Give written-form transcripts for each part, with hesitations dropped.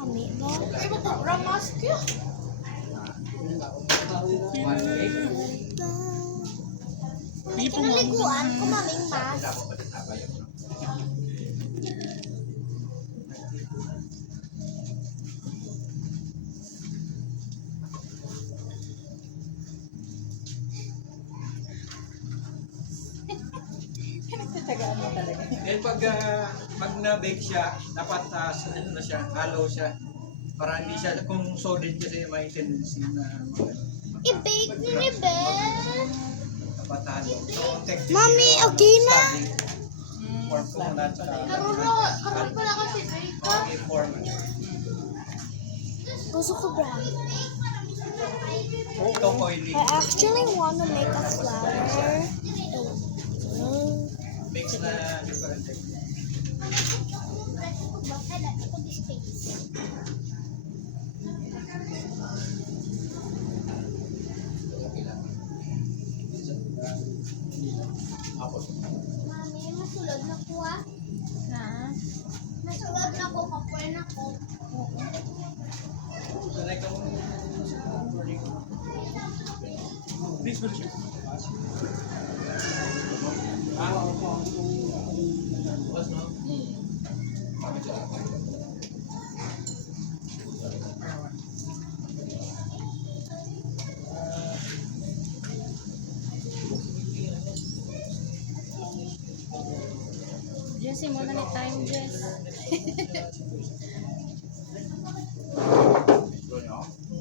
Mami, no? Ay, matubra mask yun. May kinaliguan ko, maming mas. Pinagtatagaan mo talaga. Then pag na-bake siya, dapat ano na siya, hollow siya. Para hindi siya, kung solid kasi may tendency na I-bake ni Rebel. dapat hollow. So, technically, Mami, okay na. Form ko muna sa Karoon pala kasi bake. okay form. Gusto ko brown. Ito oily. I actually want to make a flower. Mix na different technique. Mami, masulod na ko ah. Na? Masulod na ko, kapuan na ko. Sanay ka muna sa morning. Please, will you? Bukas, no? Bakit siya? Jesse, muna ni time, Jess.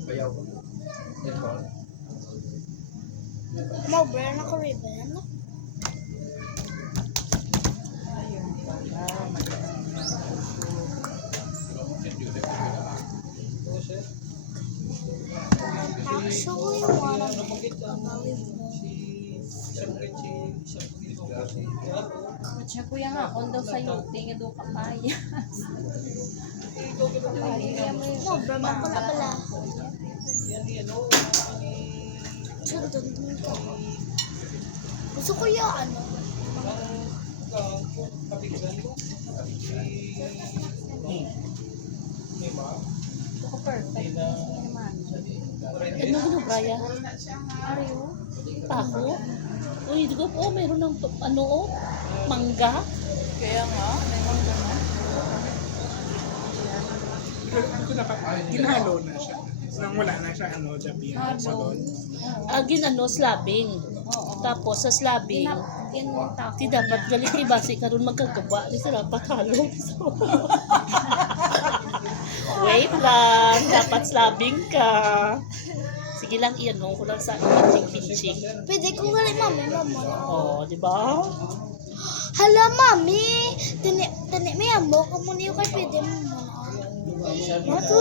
Bayaw ko. Yan ba? Mo-burn ako ribbon. Actually, want to make a volleyball. Siya kuya nga, on daw sa'yo, tingin daw kapaya. Mo-burn ako na pala. Sundon din ko. Gusto ko yung ano. Ito ko perfect. Naman. Ano gino, Braya? Ariyo? Pako? Uy, di ko po, mayroon ng ano, oh, mangga. Kaya nga, may mga gano'n. Ano ko dapat ginalo na siya. Nang wala na siya, ano, Japan. Sa doon. Agin, ano, slabing. Oo. Tapos sa slabing, Gintak. di dapat galit ni Basi karon magkagaba. Di sa dapat halo. Wait lang, dapat slabing ka. Sige lang, iyan mo ko lang sa pinching-pinching. Pwede kong galing, mami. Mama. Oh, di ba? Hala, mami. Tani, may amo ka muna yung kay pwede mo muna. Mato,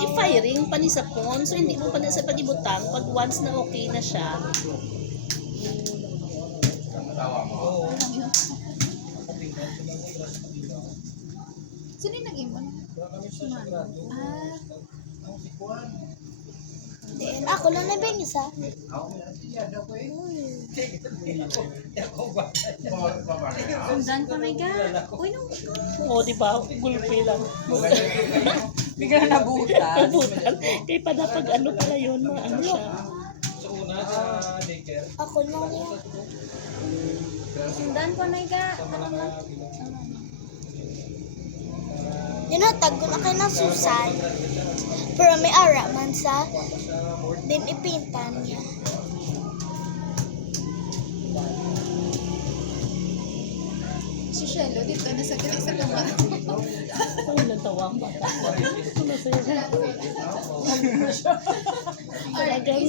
i-firing pa ni sa phone. So, hindi mo pa na sa pagibutang. Pag once na okay na siya, Sino yung nag-imon? Ah, Ako lang na ba yung isa? sundan pa may ga. Uy, nung oh, di ba? Gulpi lang. bigla na nabutas. Butan. Kaya pa dapat ano pala yun, mga ano siya. Sa una, sa daycare, Ako lang yun. Sundan pa may ga. Yun, tag ko na kayo ng Susan. Pero may ara man sa din ipinta niya. Si Shelo, dito na sa galing sa kamara. Ang natawa ang bata. Ito na sa'yo. Talagang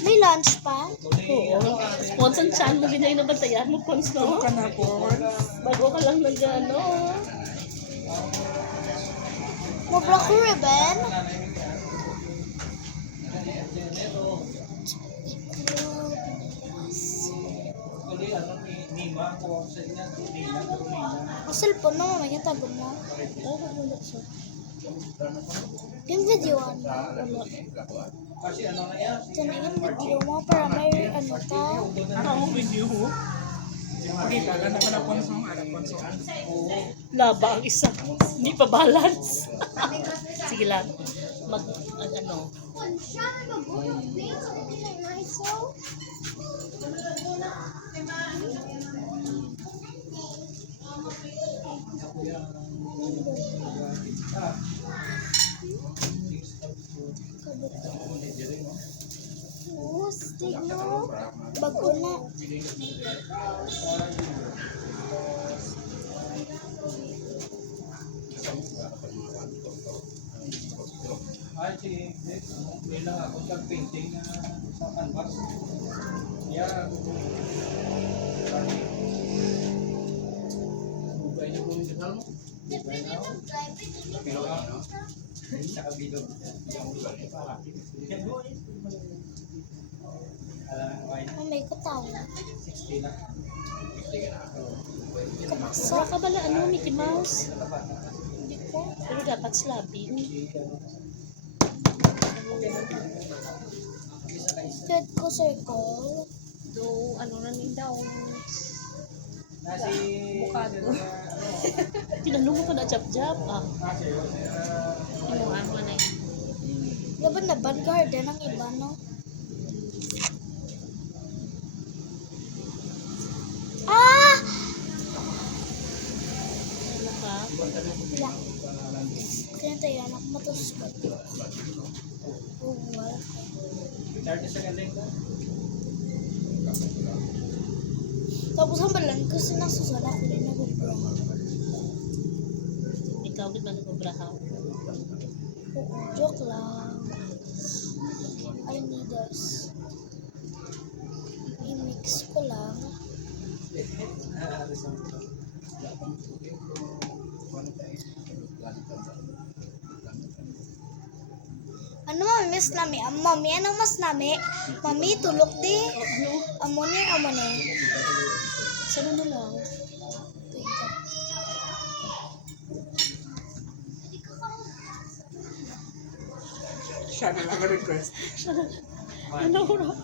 May lunch pa? oo. Sponsor chan mo, ginay na bantayan mo, Pons, no? Ka na po. Bago ka lang nag-ano. Mabra ko ribbon? Ang cellphone mo, mamaya tago mo. Yung video ano? kasi ano na yan, Ito na yung video mo para may ano ka. Ano ang video mo? Makita lang na Alfonso, Alfonso. Laba ang isa. Hindi pa balance. Sige lang. Ano. Stick mo. Bago na. Ay, si may lang ako painting sa canvas. Yeah. Sa kabilog. May katawa. 60 lang. Sa kabala, ano, Mickey Mouse? Hindi ko. Pero dapat slabbing. Third ko circle. Do, ano na ni daw. Nasi Bukado. Tinanong mo ko na jab-jab. Ah, Inuhan mo na yun. Laban na garden ang iba, no? Ah! ano ka? Wala. Kaya tayo, anak matos ko. Oh, wala. Start na sa galing ko. Tapos ang balang kasi nasusala ko rin nag-ubra. Ikaw din ba nag-obrahaw? Oo, joke lang. I need this. I-mix ko lang. Ano mami, miss nami? Mami, anong mas nami? Mami, tulok di. Amo ni. Sana mo lang. Siya na lang ang request. Ano ko na?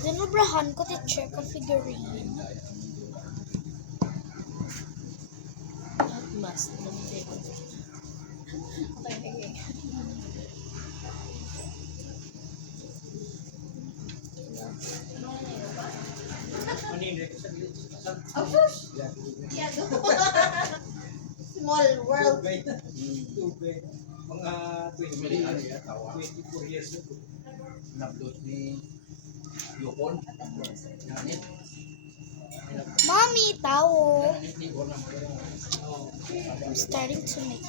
Dinubrahan ko teacher ka figurine. At mas. Small world. Tubig. Mga 24 years ago. Nablos ni Yukon. Nanit. Mommy, tao. Nanit ni Yukon ang I'm starting to make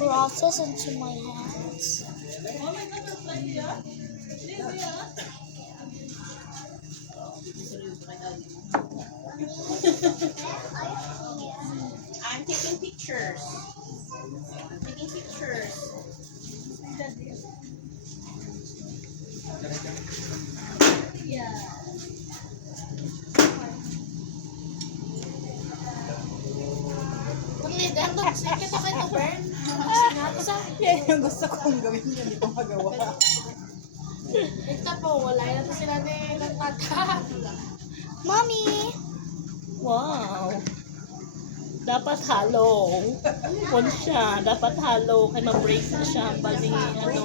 crosses into my hands. I'm taking pictures. I'm taking pictures. Pag-ligan doon, sakit ako ito, Bern. Sinasa. Yan yung gusto kong gawin, hindi ko magawa. Ito po, wala na to sila ni nagtata. Mommy! Wow. Dapat halo. Kung siya, dapat halo. Kaya ma-break na siya. Bali, ano.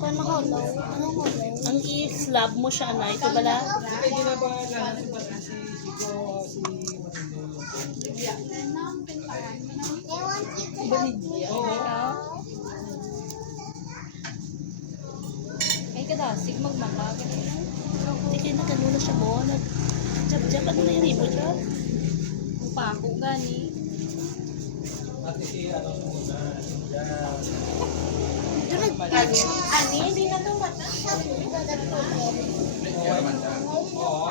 Paano hollow? Anong hollow? Ang i-slab mo siya, na. Ito bala. Sige, ginabahan si Chico, si Ay, kadasig magmamag. Hindi kayo nagano siya mo. Nag-jab-jab. Ano na yung ribo dyan? Pako gani. Ate si ano muna. Ito nag-action. Ani, hindi na to mata. Oo.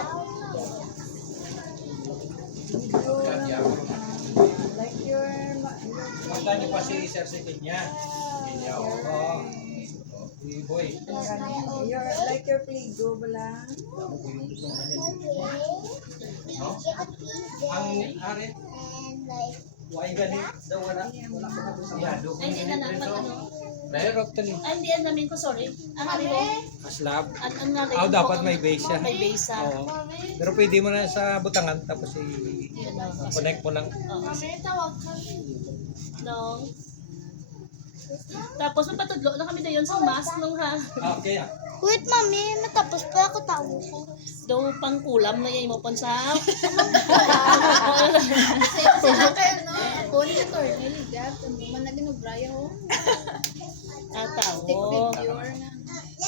Like your... Punta niyo pa si Sir Sekinya. Oo. Si Boy. Your, like your pligo bala. Ang ari. And like Why galing daw wala? Siyado. Ay, hindi na naman ano. Pero tali. Ay, hindi ang namin ko, sorry. Ang namin mo, Aslab. ang namin Ah, dapat may base siya. May base siya. Oo. Pero pwede mo na sa butangan tapos i-connect mo lang. Oo. No. Tapos mapatudlo na kami dayon sa mask nung ha. Okay ah. Wait, mami. Matapos pa ako tao ko. Daw pang kulam na yung mo pon sa. Sila kayo, no? Ako ni Tornel, ligat. Ano man na ginubraya ko. Take Atawo. picture na.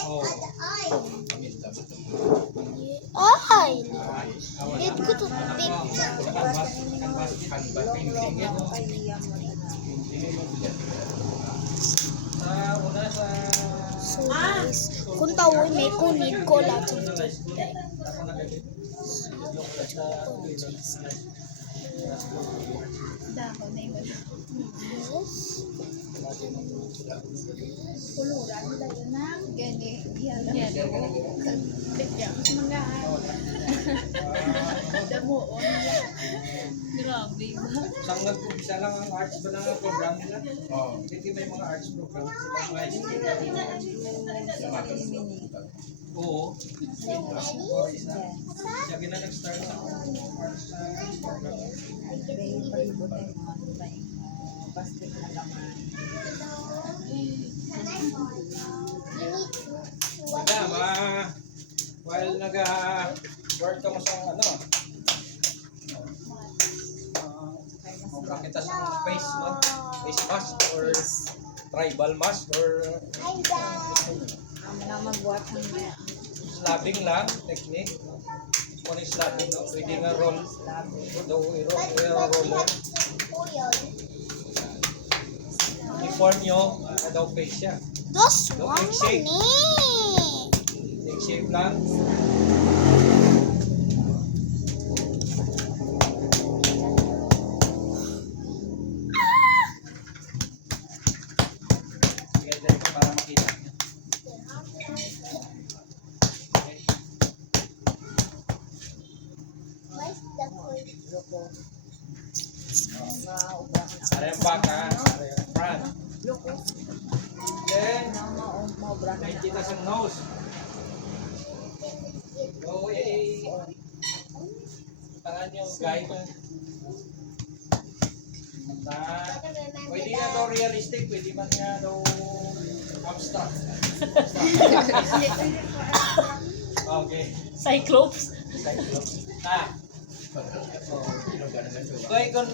Oo. Ay! Wait ko to pick. Sa una sa So guys, kung tawoy may kunid ko lahat sa Dako na yung Yes. puluran na yun na. Gani. Yan. Bigyan ko sa mga damuon. Grabe ba? Sang nag-umpisa lang ang arts ba ng program nila? Oo. Hindi may mga arts program sila mga high school. Oo. Siya na nag-start sa arts program. While nag-work ka mo sa ano, kita sa face, no? Face mask or tribal mask or slabbing lang, technique. Kung yung slabbing, no? Pwede nga roll. Daw, i-roll mo. I-form nyo, daw face siya. Dos Don't one make shake. mani. Take shape lang. Sige, dali ko para makita niyo. Ada yang baka, ada yang front. Then, may kita sa nose. So, tangan nyo, guide. Pwede nga daw realistic, pwede man nga daw abstract. Okay. Cyclops. So, kung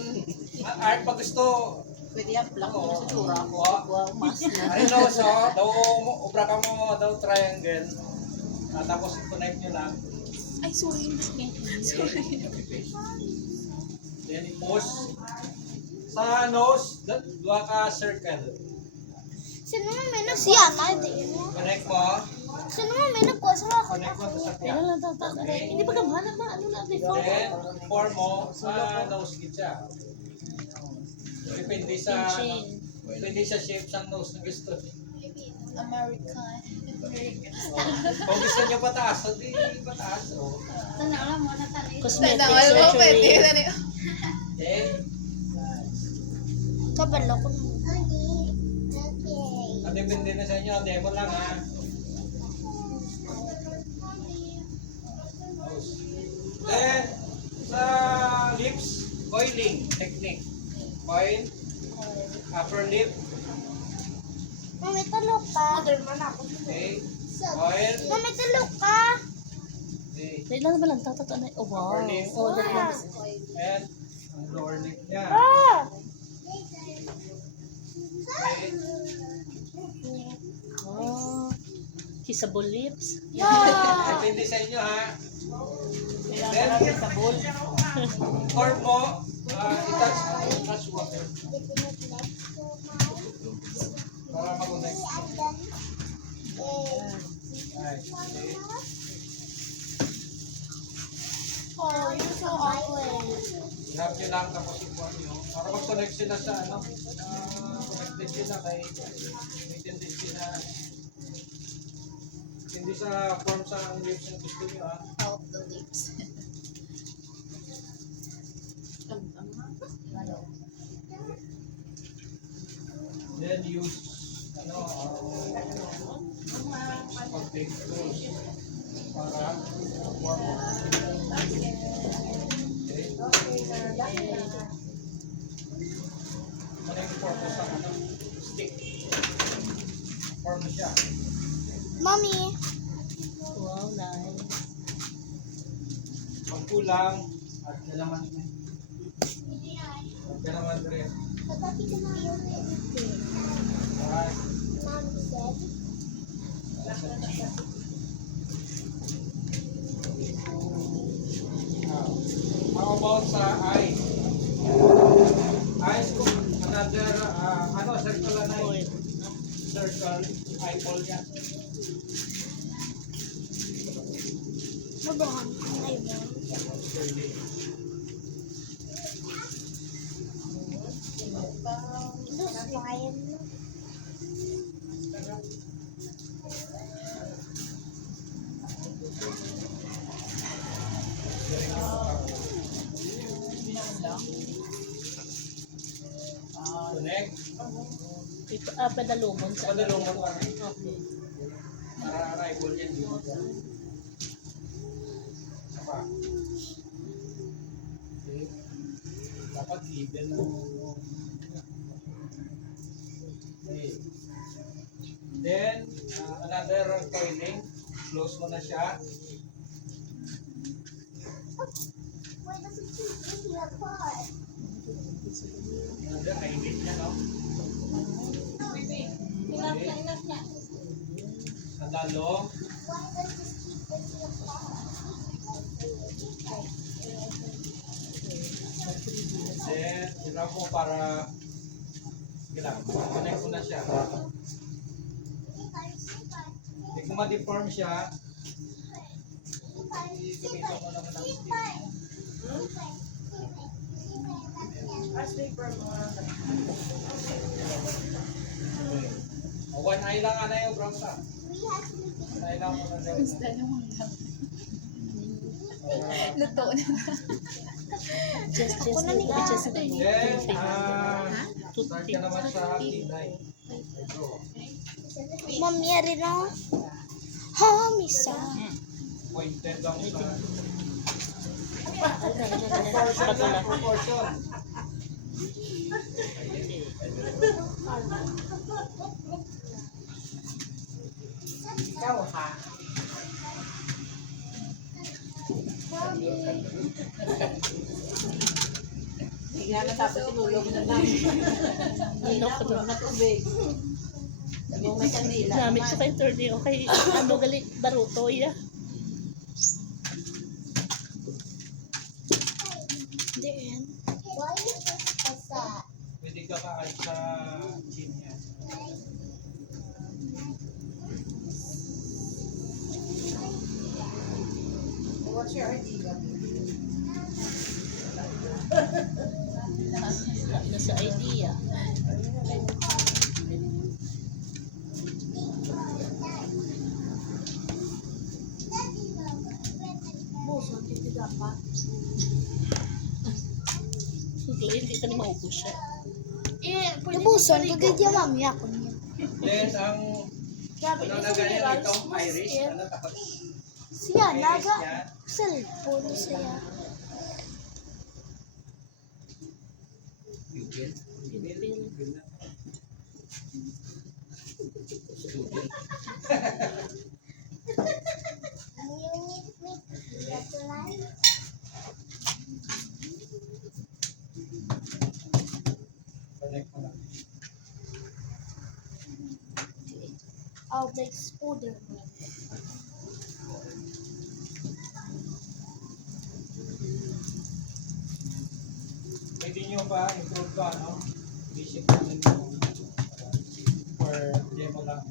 art pa gusto, Pwede yung black mo sa tsura ko. Mas na. ano so, daw, ubra ka mo daw triangle. Tapos i-connect nyo lang. Ay, sorry. Sorry. Then i-push. Sa nose, dua ka circle. Sino mo may nagsiana? Connect mo. Sino mo may nagkuha sa ako? Connect mo sa Kailan sakyan. lang tata. Hindi pa gamana ba? Ano na? Before? Then, form mo, nose git siya. Depende sa, depende sa shape sa nose na gusto. American. Kung gusto nyo pataas, hindi pataas. Oh. Cosmetic Pwede. surgery. Then, Kabalo ko. depende na sa inyo. Demo lang ha. Nose. Then, sa lips, coiling technique. Coil, upper lip, Mami, tulog ka. okay. Coil, Mami, tulog ka. okay. Wait lang ba lang tata na? Oh wow. Oh, dali lang. And ang lower lip niya. Ah! Okay. Oh. Kissable lips. Yeah! Depende sa inyo ha. Kailangan namin kissable. Form mo, i-touch water. Para mag-connect. Right. Okay. Oh, you're so awkward. I-hap nyo lang tapos i-form nyo. Para mag-connect sila sa ano. Connected sila kay may tendency na hindi sa form sa lips na gusto nyo ha. Out the lips. Then use, pag-take tools para form of. Okay. Ano yung purpose ng stick? Form na siya. Mommy. Wow, nice. Pag kulang, at nalaman rin. Alright. How about sa eyes? Eyes ko, another, circle na yun. Circle, eyeball yan. Mabahan ko na yun. This lion. So next, Padalumon sa padalungan lang. Okay. Para eyeball yan. Isa pa. Okay. Dapat even na. Okay. Then, another coiling. Close mo na siya. Another eyelid niya, no? Okay. Nadalo. Then, hirap mo para connect mo na siya. Kung ma-deform siya, gamitin mo naman ng stick. Okay. One eye lang ana yung bronsa. One eye lang muna daw. Luto na. Just Ako na niya. Then, start ka naman sa tinay. Mommy, rin na. Ha, misa. Pointed lang sa Patula. proportion. Ikaw ha? Bigla na tapos sinulog na lang. Ano ko ba? Na tubig. Yung may kandila. Gamit ko kay Turdy o kay ano gali baruto iya. Then, Pwede ka ka-add sa chin niya. What's your idea? Nasa idea. Hindi ka ni maubos siya. nabuson, gagay mami ako niya. Then, ang ano na ganyan itong iris, ano tapos Siya, iris naga, niya. cellphone siya. Pupil. Pupil na. Pupil. Connect mo na. I'll make spooder. Pwede nyo pa improve ka, no? Basic natin mo. For demo lang.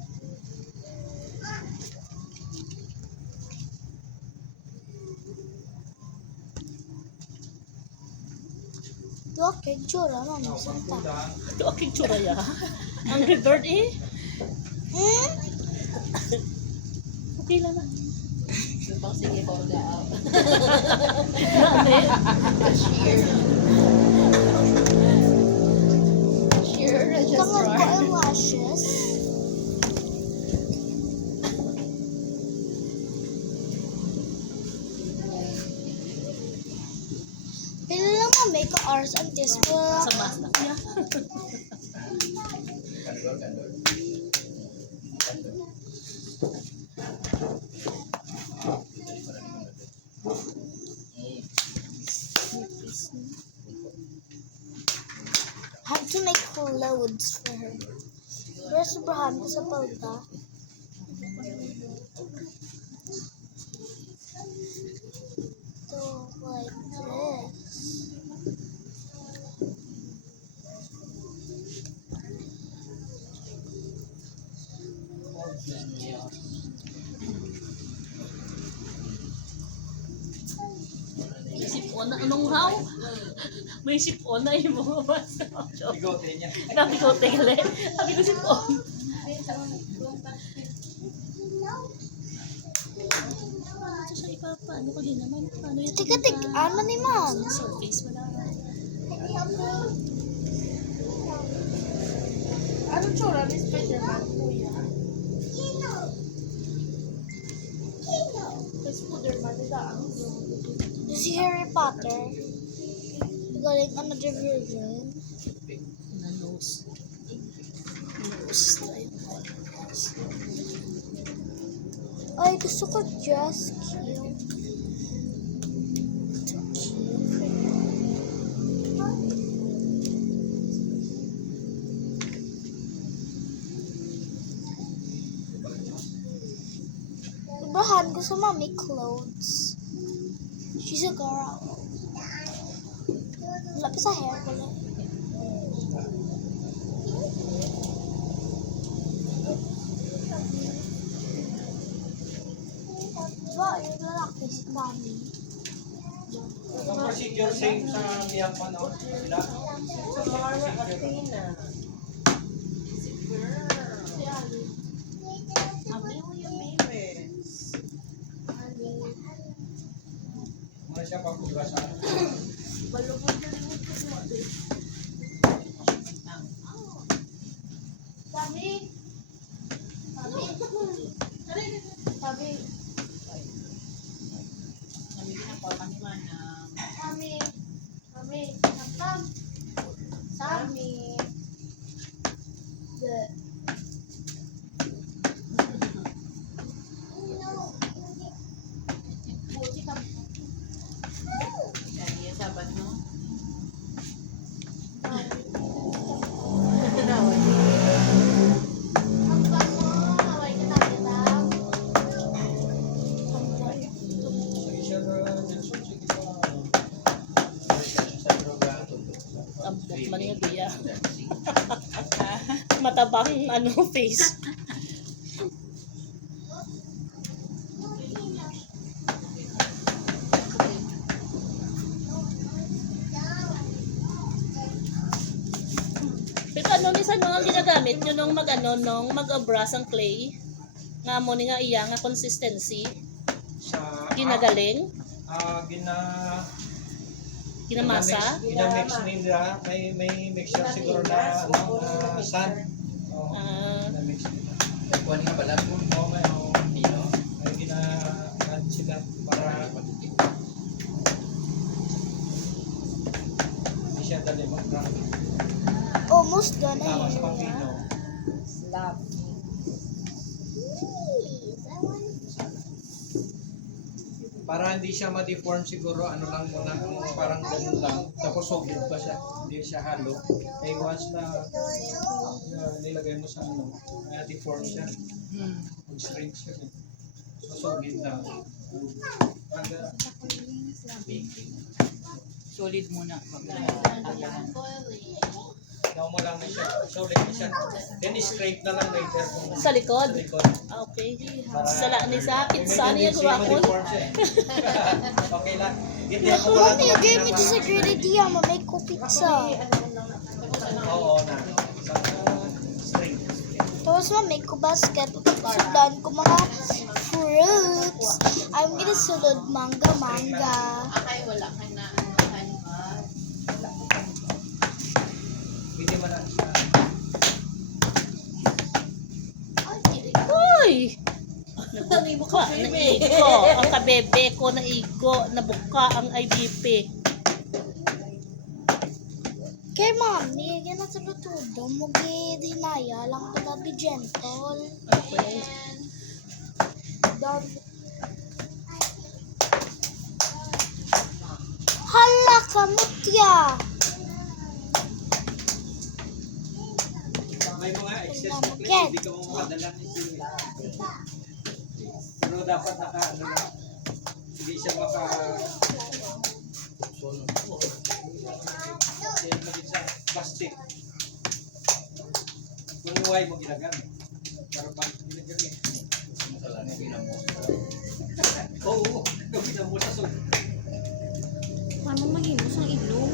Dua keg jura mami No, pag santa. kulang, Ito aking tsura ya. Angry Bird eh. Hmm? Okay lang na. Yung pang sige for the Grabe. Cheer Tangan ko ay hours on Facebook. Sa master niya. Kandor. Have to make clothes for her. Where's Abraham sa palda? So, like this. May sipon na. Anong how? May sipon na yung mga basa. Bigote niya. Nabigote gali. Sabi ko sipon. Ito siya ipapaano ko din naman. Paano yung Tiga-tigaan mo ni Mom. surface mo lang. Anong tsura ni Spider-Man, kuya? Spider-Man, nila ang Si Harry Potter. Galing another version. Na nose. Nose na yun. Ay, gusto ko just cute. Too cute. Abraham, gusto mo make clothes. She's a girl. Wala pa sa hair, wala. Diba, yung lalaki si Mami. Ang procedure same sa tiyak pa, no? Sila. Muna siya pagpugasan. Sabi. Ambot man yung diya. Matabang ano face. Pero ano ni sa mga ginagamit nyo nung nung mag-abras ang clay? Nga mo ni nga iya nga consistency. Sa Ginagaling? Ginamasa? Ginamasa? Ginamix nila. May mixture siguro na sand. Oo. Ginamix nila. Kuha nga balat mo. Oo, may gina-add sila para hindi siya dali mag-crack. Almost done Tama sa eh. pangpino. Para hindi siya ma-deform siguro, ano lang muna, parang ganun lang. Tapos solid pa siya, hindi siya halo. Eh once na nilagay mo sa ano, deform siya. Mag-shrink siya. So solid na. Solid muna. Ikaw mo lang na siya. Solid na siya. Then scrape na lang later. Sa likod? Sa likod. Ah, okay. Para- Sala ni sa pizza niya Medyo gawakon. ma-deform siya eh. Okay lang. Naku, Mami, you gave me just a great idea. Make ko pizza. Oo na. Sa string. Tapos make ko basket. Sundan ko mga fruits. I'm gonna sulod manga. Akay, wala ka na. Hindi man na siya. Uy! Nabuka na igo. Ang kabebe ko na igo. Nabuka ang IBP. Kay mami, yan sa lutudo mo hinaya lang ito gabi gentle. Okay. Hala ka mutya. May mga excess Tingnan na mo, plate, Ken. hindi ka mo madala pero dapat naka, ano na, hindi siya maka, sa plastic. Kung huwag mo ginagamit. Pero pag ginagamit, oo, gawin mo sa soul. Paano mahimos ang ilong?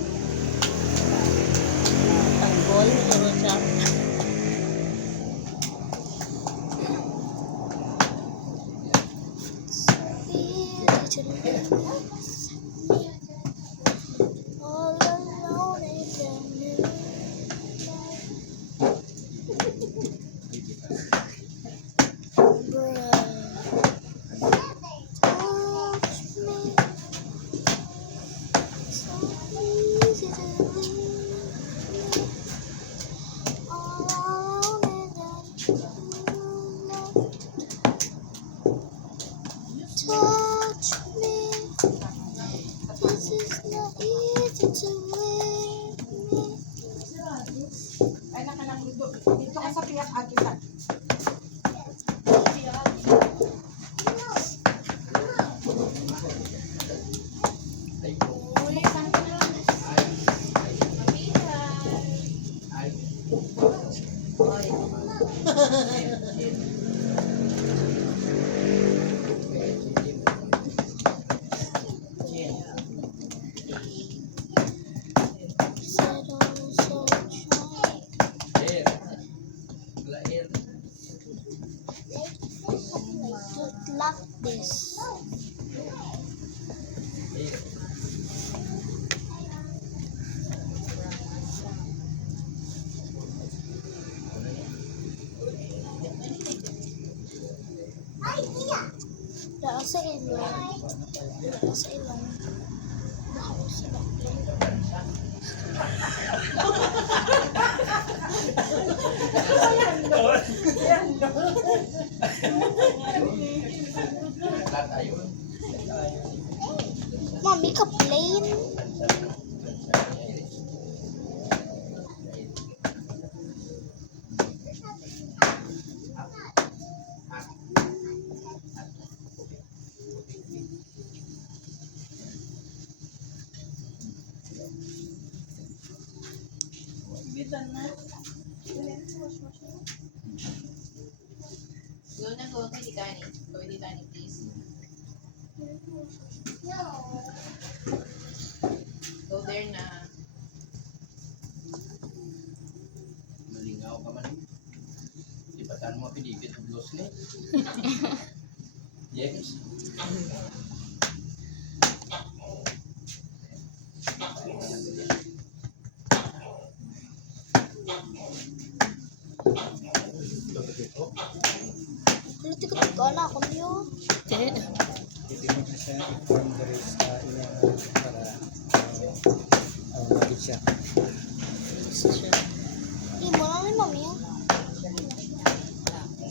Tanggol, pero siya. All alone in the touch me. This is not easy to win me. Ay, nakalang dito. Dito ka sa piyak agita. Settle so shine. Air. Wala air. Just like this. Air. Daan sa ilong. Daan sa ilong. Bahaw sa bakit. Lahat ayun. Mami ka plain. Go na go kay Titani. Go kay Titani, please. Go there na. Malingaw ka man. Ipatan mo pinipit ang gloss ni. Yes. Kuliti ko ito na ako niyo. Okay. Hindi mo na siya inform dari sa iyang para magit siya. Hindi mo lang ni mami yan.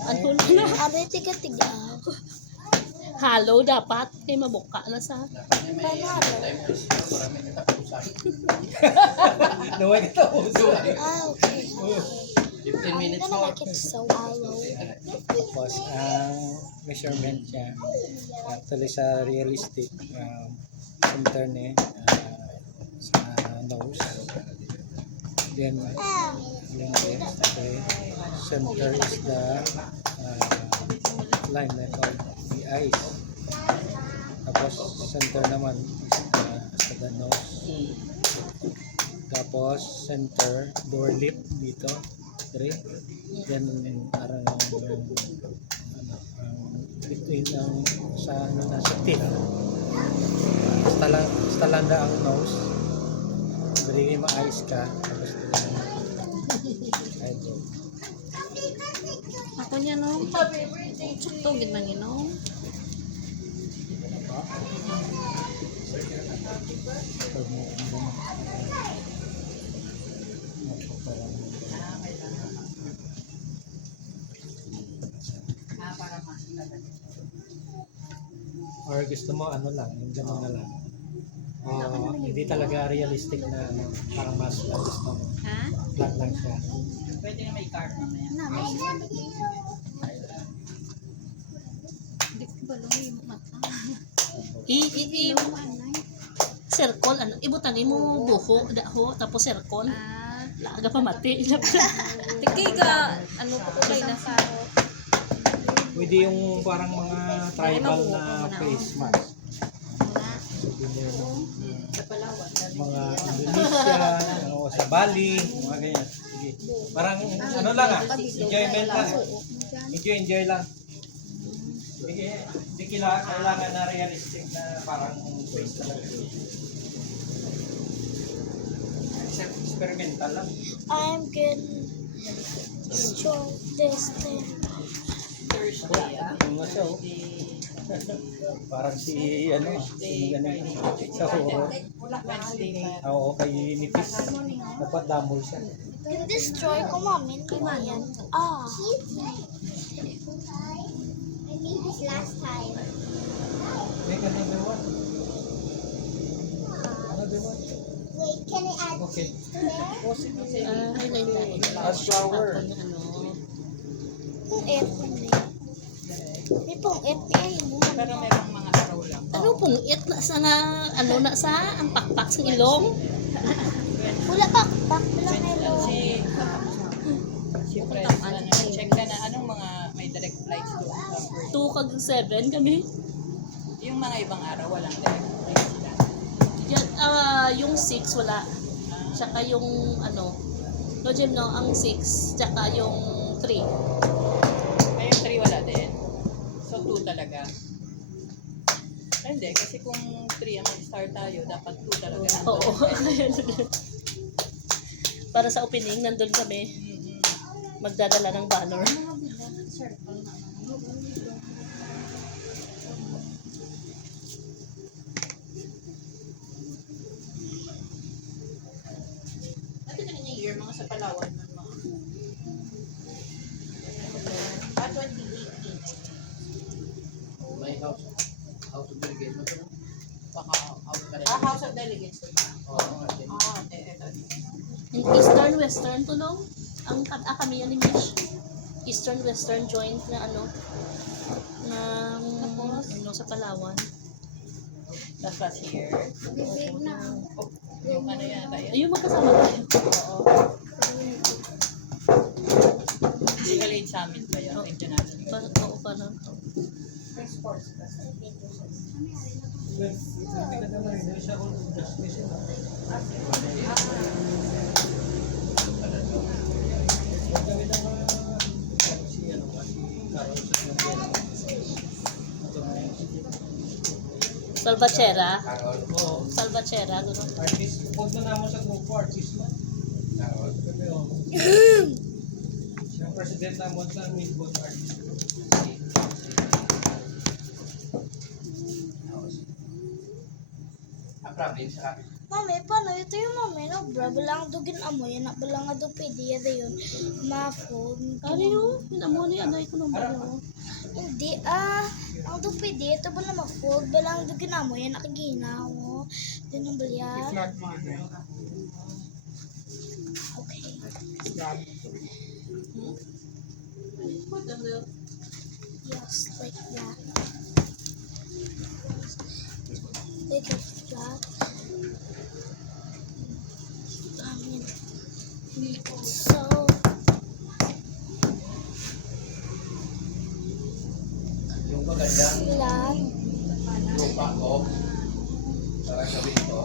Ano na? Aray tiga-tiga. Halo dapat. Kaya mabuka na sa. Panalo. Marami katapusan. Nawag ito. Ah, okay. 15 minutes I'm gonna more. make it so hollow. Tapos ang measurement niya actually sa realistic center ni sa nose. Then yung this, okay. Center is the alignment of the eyes. Tapos center naman is the nose. Tapos center door lip dito. 3. Then parang ano, between ang sa ano na sa teeth. Basta landa ang nose. Bring ma-eyes ka. Tapos eyebrow. Ako niya no. Tsukto gid man yun no. parang Para mas talaga. or gusto mo ano lang, yung gano'n na lang. Hindi talaga realistic na ano, parang mas lang gusto mo. Ha? Flat lang siya. Pwede na may card mamaya. Hindi ko ba lang yung mata? Circle, ano, ibutangin mo buho, daho, tapos circle. Ah. Laga pa mati. Tikay ka, ano po ko kayo nasa Pwede yung parang mga tribal na face mask. Souvenir ng mga Indonesia, ano, sa Bali, mga ganyan. Sige. Parang ano lang enjoyment lang. Enjoy lang. Hindi kailangan na realistic na parang face talaga. Experimental lang. I'm gonna show this thing. Yung nga siya, oh. Parang si, ano, si ganun, sa horror. Oo, kay Nipis. Dapat damol siya. Yung destroy ko, mami. Hindi ba yan? Ah. I made this last time. Make another one. Another one. Wait, can I add Okay. Highlight natin. Add flower. pong et? May pong et mo. Pero merong mga araw lang. Ano pong it na sa na, ano na sa ang pakpak sa ilong? Wala pa. Back lang hello. Si Fred, check ka na anong mga may direct flights doon sa Perth. 2 kag 7 kami. Yung mga ibang araw walang direct flights sila. Yan, yung 6 wala. Tsaka yung ano, no Jim, no, ang 6, tsaka yung 3. Ay, yung 3 wala din. So 2 talaga. Ay, hindi, kasi kung 3 ang mag-start tayo, dapat 2 talaga. Oo. Para sa opening, nandun kami. Magdadala ng banner. Natin na niya year, mga sa Palawan. Mga. At 2018. May house of delegate mo ito. Baka House of Delegates. Oo, Eto. Yung Eastern, Western to no? Ang kami yan ni Mish. Eastern, Western joint na ano, ano sa Palawan. That's last year. Bibig na. Yung ano yata yan. Ayun, magkasama tayo. Legal Aid Summit ba yan? International. Oo, parang. Hindi ka naman, hindi siya kung justice yun. Gawin ng mga si ano ba, si Carol sa Sinampera. Salvachera. Oo. Salvachera, gano'n. Artist, huwag na naman sa grupo, artist mo. Siyang president naman sa Midboard Artist. province sa Mami, paano ito yung mami? No, bra, balang dugin amo yan. Balang nga doon pwede yan yun. Ma-fold. Ano yun? Amo ni anay ko nung bayo. Hindi, ang doon pwede. Ito ba na ma-fold? Balang dugin amo yan. Nakagina mo. Doon ang balyan. Flat mo ano. Okay. Flat. Yes, like that. Make it flat. So, yung magandang flat. lupa ko para gawin ito.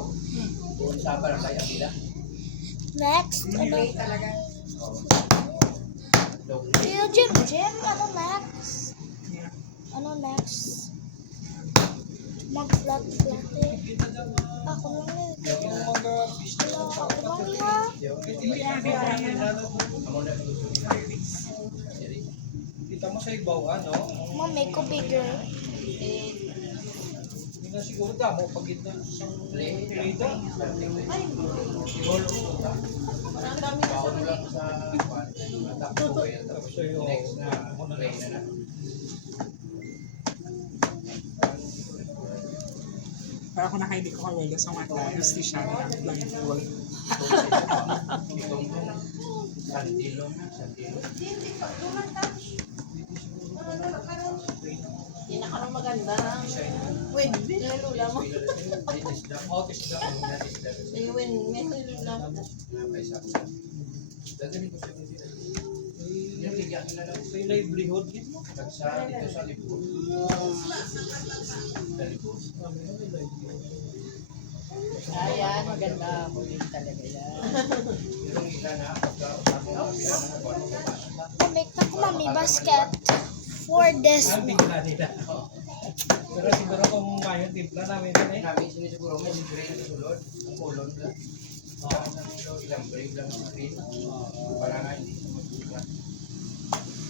Doon sa Barangay Avila. Next, ano? Kuya Jim, ano next? Ano next? Mag-flat eh. Ako lang eh. Yung mga fish na Ako lang ha. kita mo sa ibaw, ano? Mom, make ko bigger. Hindi na siguro damo pag ito isang trade. Ang dami na Baon lang sa kwan. Tapos ko yan. Tapos yung next na tray na na. Para ako nakaili ko kawala sa mata, gusto siya na blindfold. Itong sandilong. Sandilong. Yan na ka nang maganda. Win, nilula mo. Oh, tisda. Win, may nilula mo. Dadaling ko sa kanila. Yung bigyan nila lang. Sa livelihood dito. Sa dito sa libro. Sa libro. Ayan, maganda. Kulit talaga yan. Yung isa na, pagka-usapong kapila na nagwan ko pa. Namik na ko mami basket for this Ang tingnan nila. Pero siguro kung ngayon, timpla namin yun eh. Namin sinisiguro may libre na sulod. Ang kulon lang. Ilang break lang sa screen. Para nga hindi siya magbuka.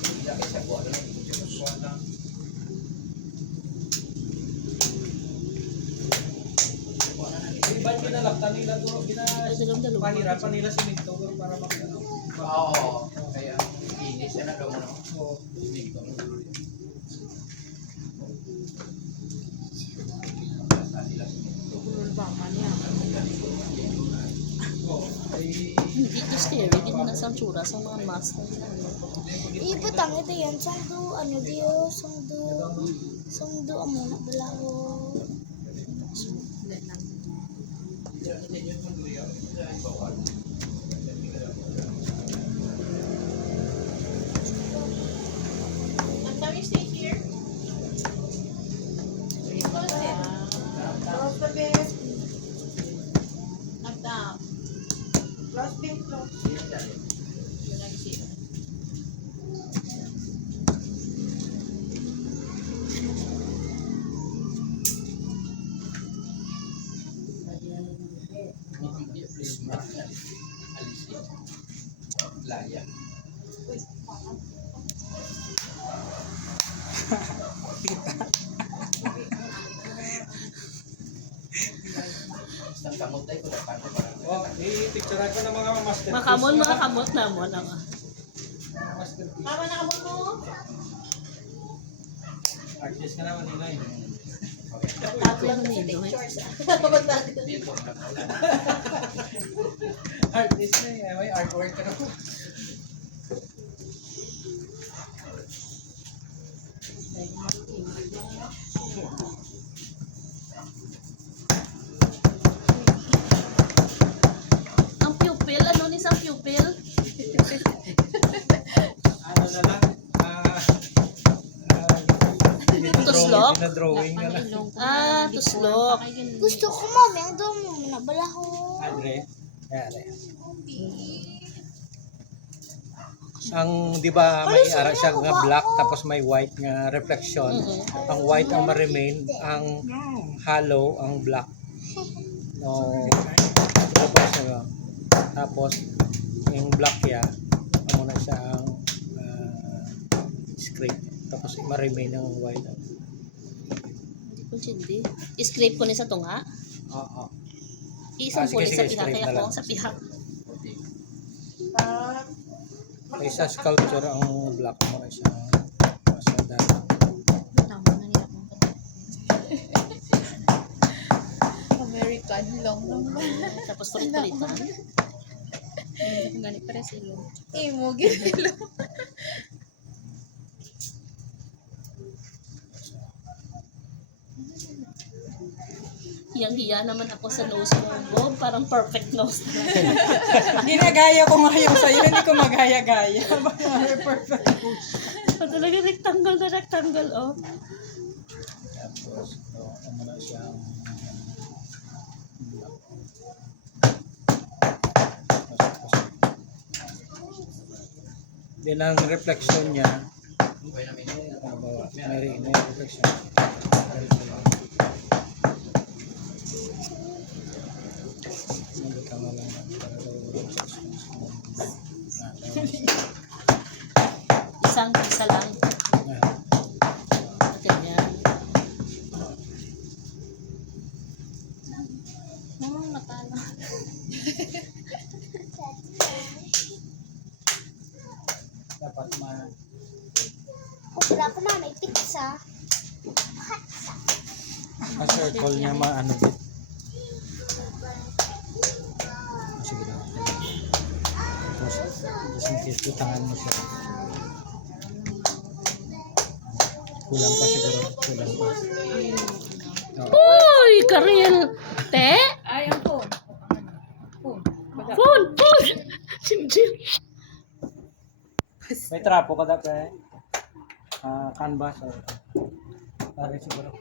Hindi lang isa buwan lang. Hindi siya magbuka lang. Iba ginalaktan nila doon. Pahirapan nila si Minto para makano. Oo. Kaya inis na daw mo. Oo. Hindi ko. Hindi to scary. Hindi na sa tsura sa mga mask. ibutang ito yan sangdo ano diyo sangdo amo na balaho. Ang dami stay here. Nagdam. Yun ang isip. Please, alisin. Laya. Basta kamutay ko na paano parang. Oh, i-picturean ko ng mga masterpiece. Makamon, mga kamot na mo lang. Masterpiece. Mama, nakabot mo? Artist ka naman nila eh. Tato yung nilo. Dito na wala. Artist na eh. May artwork ka naman. Ang pupil, ano ni sa pupil? Ano na lang? Tuslok? Drawing na lang. Tuslok. Gusto ko mami ang daw mo na balaho. Andre. Yari. Ang di ba may ara siya nga black tapos may white nga reflection. Ang white ang ma-remain, ang hollow ang black. No. Tapos tapos yung black ya amo na siya ang scrape. Tapos ma-remain ang white. Hindi ko sindi. Scrape ko ni sa tunga. Oo. Isang Sige, pulis sa sige, pihak. scrape Kaya na ko lang. sa pihak. Ay sa sculpture ang black mo na siya. Sa dati. American long naman. Tapos kulit-kulitan. Ganit pa rin sila. Imo, gilo. Hiyang-hiya naman ako sa nose mo, Bob. Parang perfect nose. Ginagaya ko nga yung sa'yo, hindi ko magaya-gaya. Perfect. Talaga rectangle na rectangle, oh. Tapos ano na siya din ang reflection niya may reflection nagkama lang para daw Isa lang. Ganyan. ah. circle niya maano din. Sige na. Just in case tutangan mo siya. Kulang pa siguro. Kulang pa. Uy, Karel! Te? Ay, ang phone. Phone! Phone! Jim. May trapo ka dapat canvas or pare siguro.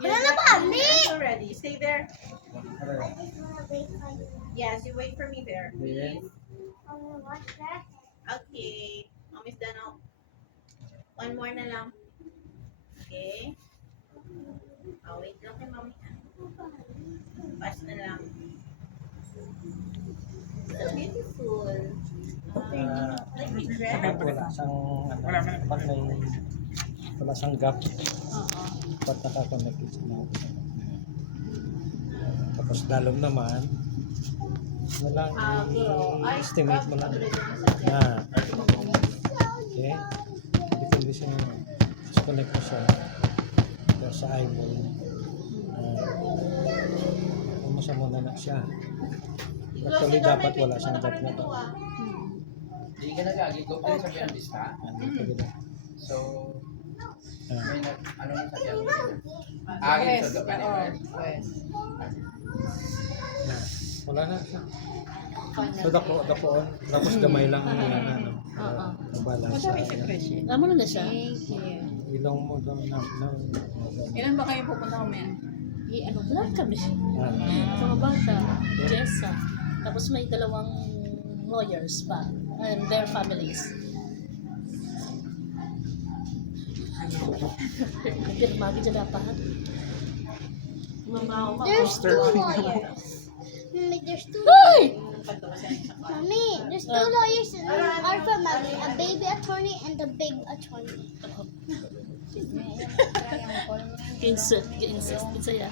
Wala na ba, Ali? Already. Stay there. Pare. Yes, you wait for me there. Then, Okay. Mommy's done now. One more na lang. Okay. Oh, wait lang kay mommy. Pass na lang. So beautiful. Like me dress. wala siyang pag may wala siyang gap. Pag nakakonect sa mga. Tapos dalom naman walang estimate mo lang na okay depende sa connect mo siya sa eyeball mo sa muna na siya actually dapat wala siyang gap na to. Hindi ka nagagig ko din sabihan ng lista. So, may ano nang sabihan mo? Agin sa dapat Wala na siya. So dapoon tapos gamay lang ang ano. Balance. Amo na siya. Ilong mo daw na. Ilan ba kayo pupunta mamaya? Ano, vlog kami. Mga bata, Jessa. Tapos may dalawang lawyers pa and their families. Pirma ka dyan dapat. There's two lawyers. Mommy, there's two Ay! Mommy, there's two lawyers in our family. A baby attorney and a big attorney. Insert ya.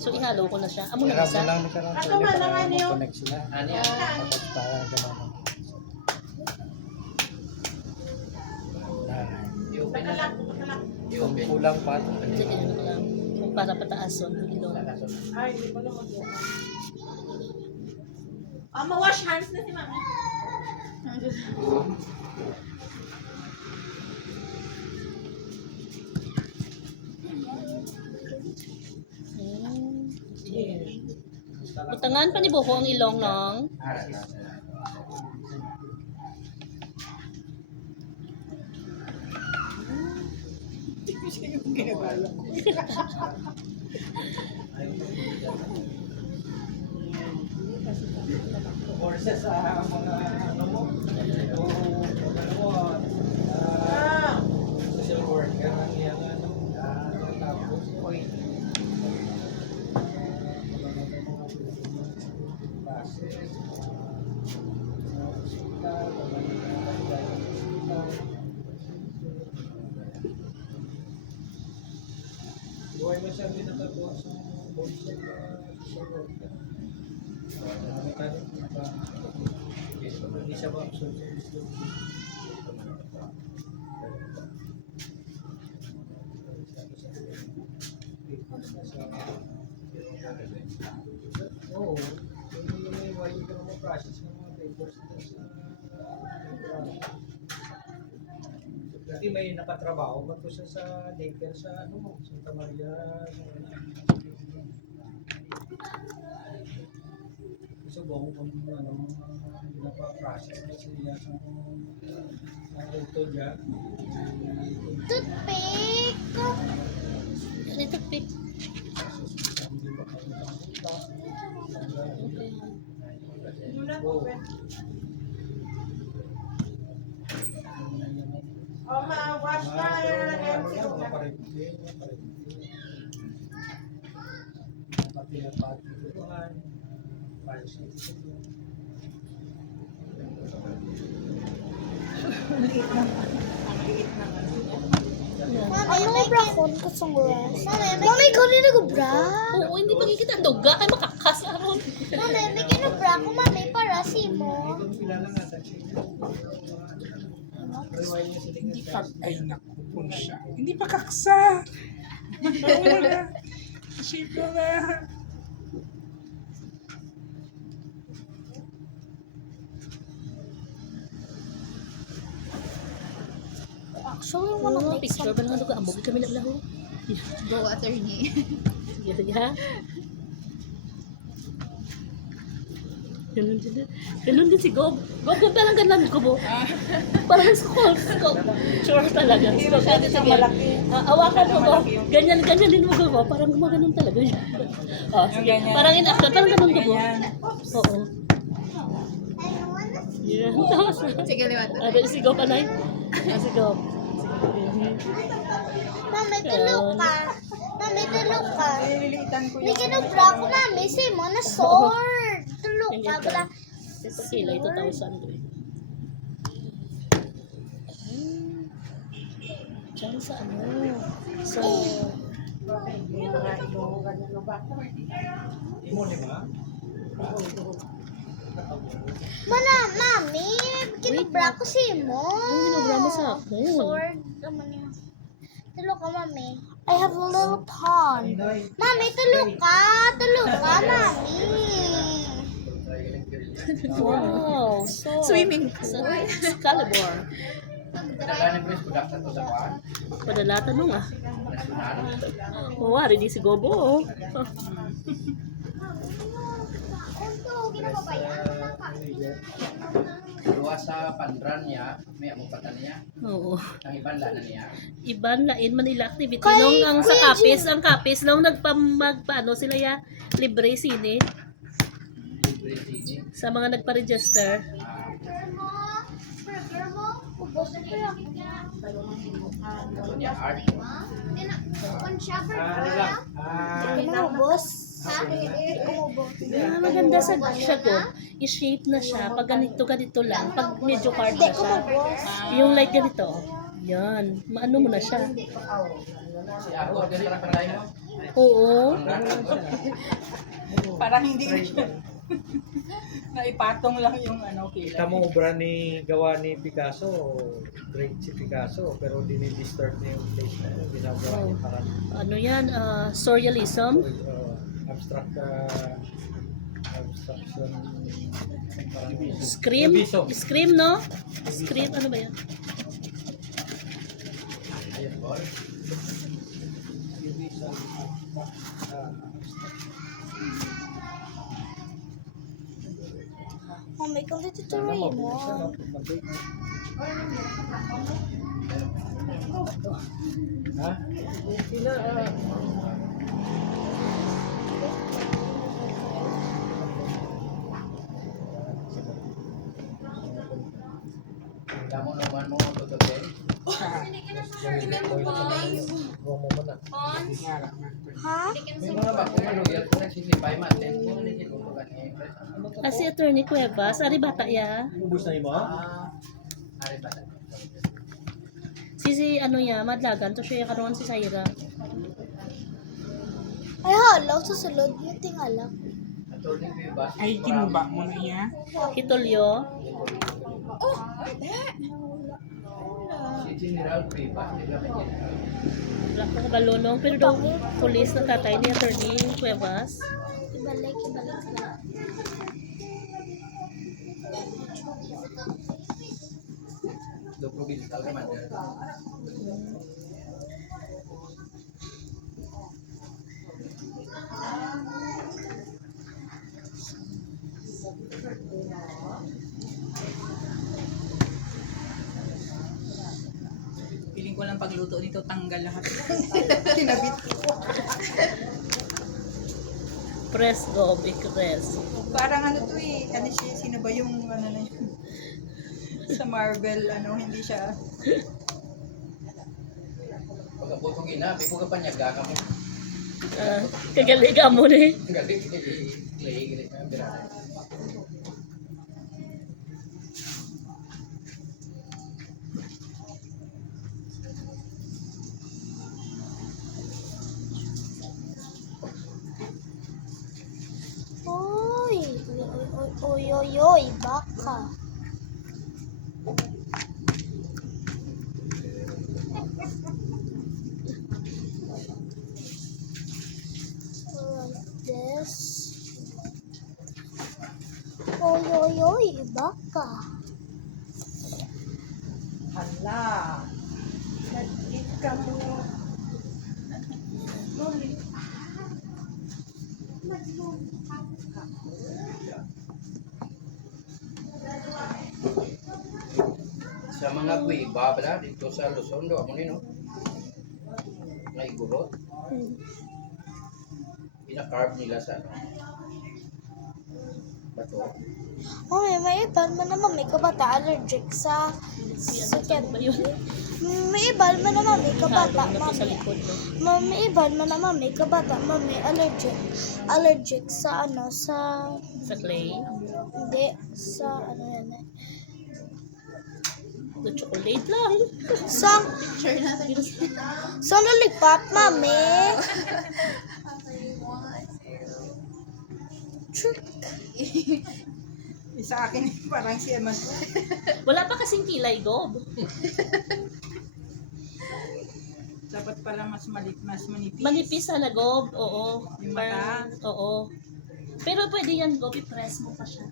So ihalo ko na siya. Amo na Hirap isa. mo lang nagkaroon para connect sila. Ano yan? Tapos para gano'n. I-open na lang. Kung I-open. kulang pa, Sige, ano ko lang. Kung para pataason, ilong. Ma-wash hands na si mami. Butangan pa ni Buko ang ilong nong. Courses sa mga ano mo, social worker ang yan ano, tapos buhay mo siya pinatagawa sa social worker. Hindi siya ba oo, may why ka naman process ng mga papers sa dati may nakatrabaho ba ito siya sa daycare sa ano mo, Santa Maria subong kung ano napa-process na siya sa ito dyan. Toothpick! Ito pick. Ma-wash na lang. Mami, may bra ko sa rest. Mami, ikaw rin nag-bra. Oo, hindi pa kita duga kay makakas aron. Mami, may kinabra ko, mami, para kasi mo. Kilala nga sa siya. Rewind niya sila. Hindi pa, ay naku po siya. Hindi pa kaksa. Wala. Shape na. Actually, Oo, wanna make picture ba nga doon? Amog kami na laho. Go attorney. Sige, sige ha. Ganun din. Ganun din si Gob. Gob, parang ganun ko mo. Parang scope. Sure talaga. Scope. Sige. Awakan mo Gob. Ganyan din mo Gob. Parang gumaganon talaga. Oh, sige. Parang in-action. Parang ganun Gob. Oo. Yeah. Tapos. Sige, liwat. Si Gob, anay? Si Gob. Mami, tulog ka. Mami, tulog ka. May kinubra ko, mami. Say mo na sword. Tulog ka. Wala. Ito sila, 2,000 doon. Diyan sa ano. So, Imo, di ba? Mana, mami. Kinubra ko si mo. ang ginobra mo sa akin. Sword. Naman yun. Tulog ka, mami. I have a little pond. Mami, tulog ka. Tulog ka, mami. Wow. So, Swimming Sa Excalibur. Kadalanan ko yung production to sa kuhan. Padalatan mo nga. Nasunaan. Mawari di si Gobo. Oh. Luwa sa pandran niya, may amupatan niya. Oo. Ang ibang lana niya. Iban lain Manila activity Kay nung ang sa Kuya kapis, ang kapis nung magpaano sila ya libre sine Libre sini. sa mga nagpa-register. Ito niya art. Kumubos. Maganda sa siya ko. I-shape na siya. Pag ganito lang. Pag medyo hard na siya. Yung like ganito. Yan. Maano mo na siya. Si Ako, ganun lang pala mo. Oo. Parang hindi naipatong lang yung ano Kita kilay. mo obra ni gawa ni Picasso, great si Picasso, pero dinidistort niya yung place na yun. Ginagawa niya parang Ano yan? Surrealism. abstract abstraction parang Scream. Cubism. Scream, no? Scream. Ano ba yan? Ayan, boy. Cubism. Mami, kung dito Sana tuloy mo. mabilis siya, no? Mabilis. Ha? Kamu naman mo tututin. Huwag mo muna. Ha? May mga bago yan kung nagsisipay matin. Kung nagsisipay ni Kasi attorney Cuevas. Ari bata ya. Ubus na mo? Ari ba? Si ano ya, madlagan to siya karon si Saira. Ay, halaw. Susunod mo tingala. Attorney Vivas. Ay, kinuba mo na iya. Kitulyo. Si General Vivas. Di ba may general? Wala ko balonong. Pero daw police na tatay ni attorney Cuevas. Ibalik, ibalik. Do provincial commander. Piling ko lang pagluto nito tanggal lahat. Press go, big press. Parang ano to eh, ano siya, sino ba yung ano na yun? Sa Marvel, ano, hindi siya. Pagkabutong ina, pipo ka panyaga ka mo. Kagaliga mo ni. Galing clay, galing ka birada. Oy! Oy, oy, oy, oy, oy. Hala. Nag-eat ka mo. Sa mga guiba, bala, dito sa Luzon, do, amo nino. Naigurot. Ina-carve nila sa ano. Bato. Mami, may iba man naman may kabata allergic sa Ba yun? may iba man naman may kabata, Halo na to sa mami. likod. No? Mami, iba man naman may kabata, mami allergic sa ano, sa Sa clay. hindi sa ano yan. The chocolate lang. Sa lollipop, mami. Sa akin, parang siya man. Wala pa kasing kilay, Gob. Dapat pala mas manipis. Manipis na Gob. Oo. Yung mata? Oo. Pero pwede yan, Gob. I-press mo pa siya.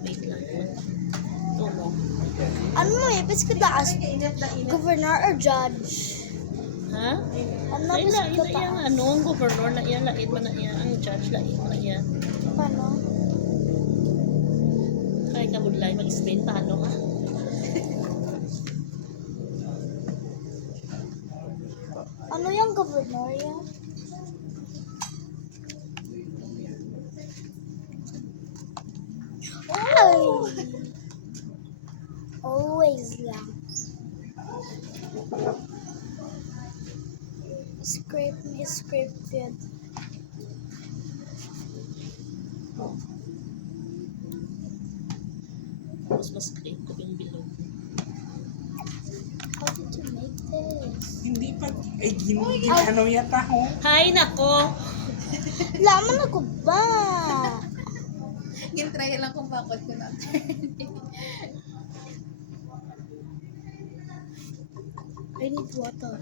Wait lang. Tulong. Ano mo, ipis ka taas? Governor or judge? Ha? Ano Ay, ipis lain ka na yan. taas? Ano, ang governor na yan. Lain mo na yan. Ang judge, lain mo na yan. Paano? Kaya ka budlay, mag-explain paano ha? Ano yung governor yan? Ay! Always lang. Scripted. Tapos mas create ko yung bilog. How did you make this? Hindi pa, ay, ginano yata ho. Hay, nako! Laman ako ba? Gintry lang kung bakit ko na. I need water.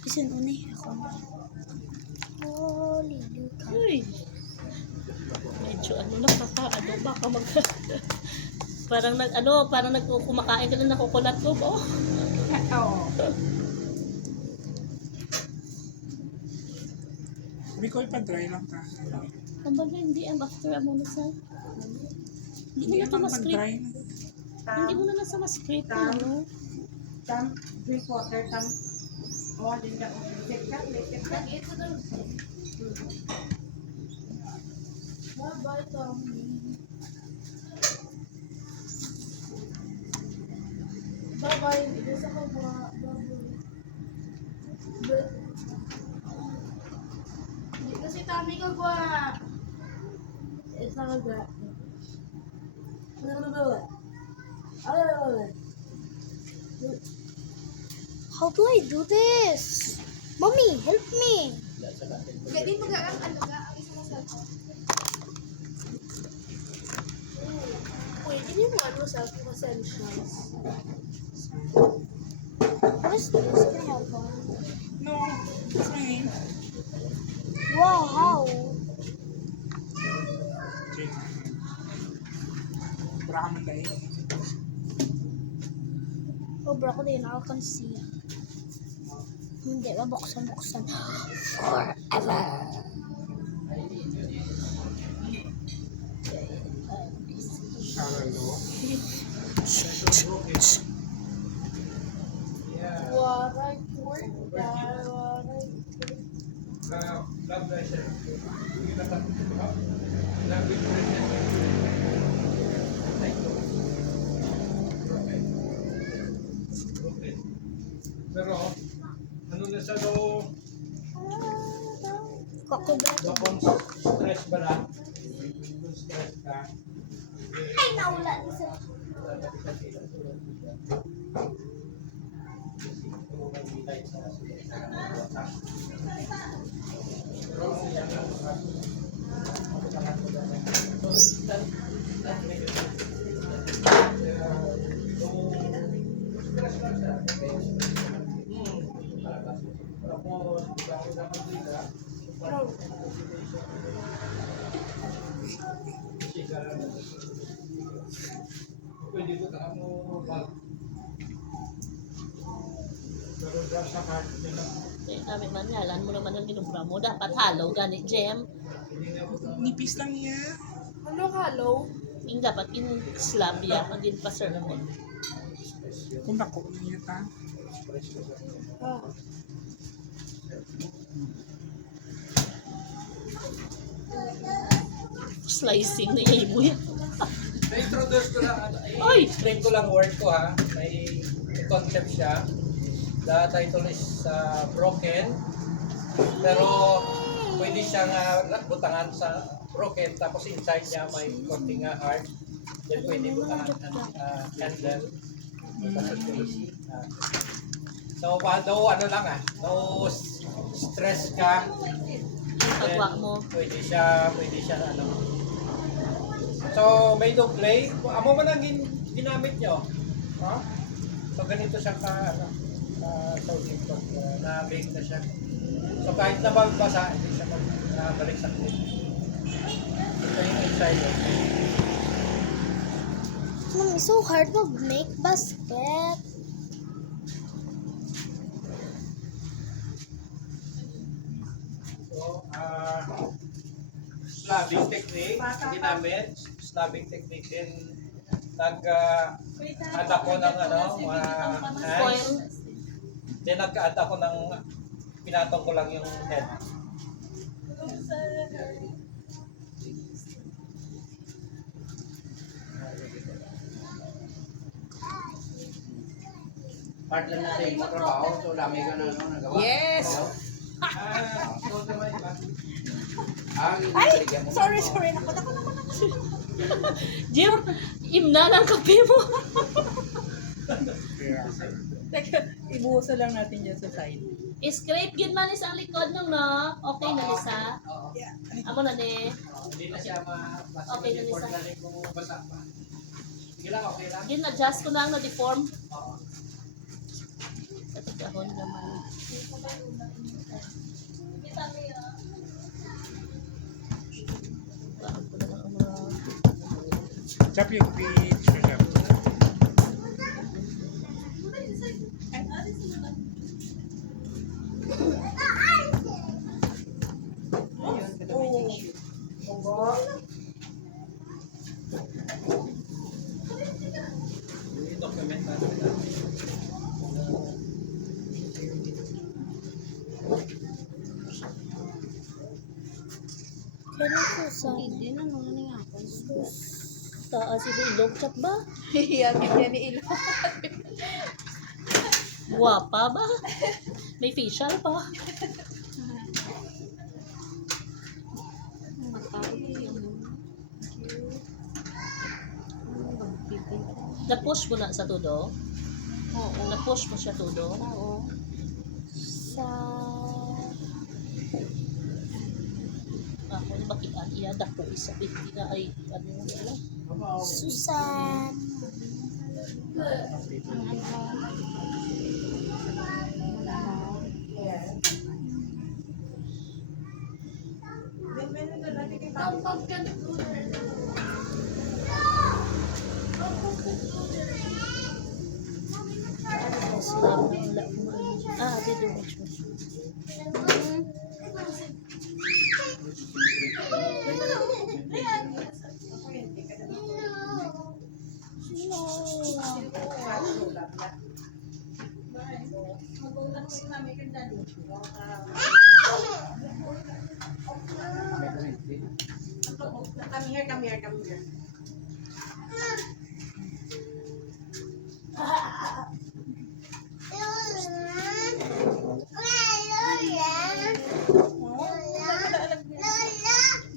Kasi nunay ako. Holy Luca. Uy! Medyo ano lang, ano, baka mag... parang kumakain ka na ng coconut ko, oh. Oo. Sabi ko, ipa-dry lang ka. Ang bagay, hindi, after a muna sa... Hindi mo na ito ma-script. Pag-dry. Hindi mo na nasa ma-script, ano? Tam, drink water, tam. Oh, din ka. Take ka. Bye-bye, Tommy. Bye-bye. Bisa ka ba? Bye-bye. Hindi kasi Tommy ka ba? Isa ka ba? How do I do this? Mommy, help me. Pwede mo ang ano nga, ang isang cellphone. Pwede niyo mo ano sa essentials. What is this? Can I have one? No, it's my name. Wow, how? Jake. Baka man dahil. Oh, bro, ako din. I can see. Hindi, mabuksan. Forever. Shallow. Waray po. Waray. Blood pressure. Blood pressure. Okay. Pero, ano na siya do? Kakubra. Kung stress ba na? Kung stress ka, Ay, nawala na sa... pwede dito ka mo bag. Pero dyan sa card nila. Eh, kami man nga, alam mo naman ang ginumbra mo. Dapat halo, ganit, Jem. Nipis lang niya. Ano halo? Yung dapat in-slab ya, pag in-passer mo. Kung nako niya ta. Slicing na imo yan. Na-introduce ko lang, Ay! explain ko lang word ko ha. May concept siya. The title is broken. Pero pwede siyang butangan sa broken. Tapos inside niya may konting heart. Then pwede butangan ng candle. So, no ano lang no stress ka. Pagwa mo. Pwede siya ano. So, made of clay. Amo man ang ginamit nyo. Ha? So, ganito siya sounding pag na-bake na siya. So, kahit na magbasa, hindi siya magbalik sa clay. Ito yung inside. Mom, it's so hard to make basket. So, slabbing technique, ginamit. Slabbing technique din. Nag-add ako ng hands. Foil. Then nag-add ako ng pinatong ko lang yung head. Part lang natin yung trabaho, so dami ka na nagawa. Yes! Ay! Sorry. Naku. Jem, imna lang kape mo. Teka, ibuhusan lang natin dyan sa side. Scrape gid man is ang likod nung no. Okay na Lisa. Amo na ni. Hindi na siya mabasa. Okay na, Lisa. Na rin kung basa pa. Sige lang, okay lang. Gin adjust ko na ang na-deform. Oo. Sa kahon naman. Bakit ko na lang ang mga Chop yung peach. Chop. I-document natin. Kailan ko sa... taas si ilog chat ba? Hiyagin niya ni Ilo. Guwapa ba? May facial pa. Na-push mo na sa tudo? Oo. Na-push mo siya tudo? Oo. Sa... Ako ni bakian iya dako isa hindi na ay ano nila. Susan. Dito. Come here.